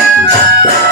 Thank just... you.